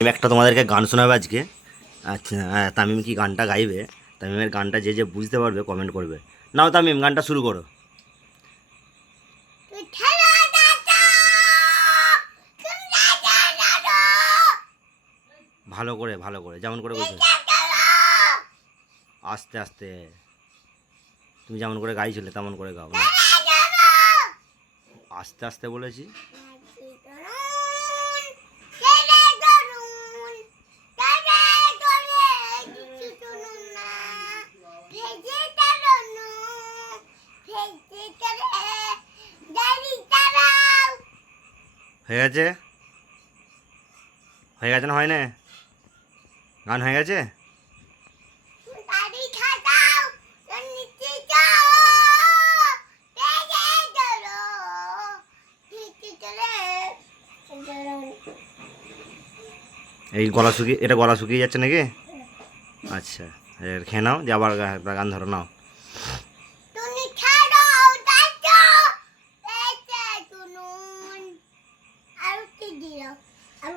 একটা তোমাদেরকে গান শোনাবে আজকে। আচ্ছা হ্যাঁ, তামিম কি গানটা গাইবে? তামিমের গানটা যে যে বুঝতে পারবে কমেন্ট করবে। নাও তামিম গানটা শুরু করো। ভালো করে ভালো করে যেমন করে বলছো। আস্তে আস্তে। তুমি যেমন করে গাইছিলে তেমন করে গাও আস্তে আস্তে বলেছি। হয়ে গেছে? হয়ে গেছে না হয় না গান হয়ে গেছে? এই গলা শুকিয়ে, এটা গলা শুকিয়ে যাচ্ছে নাকি? আচ্ছা খেয়ে নাও দিয়ে আবার গান ধরো, নাও। দিও আর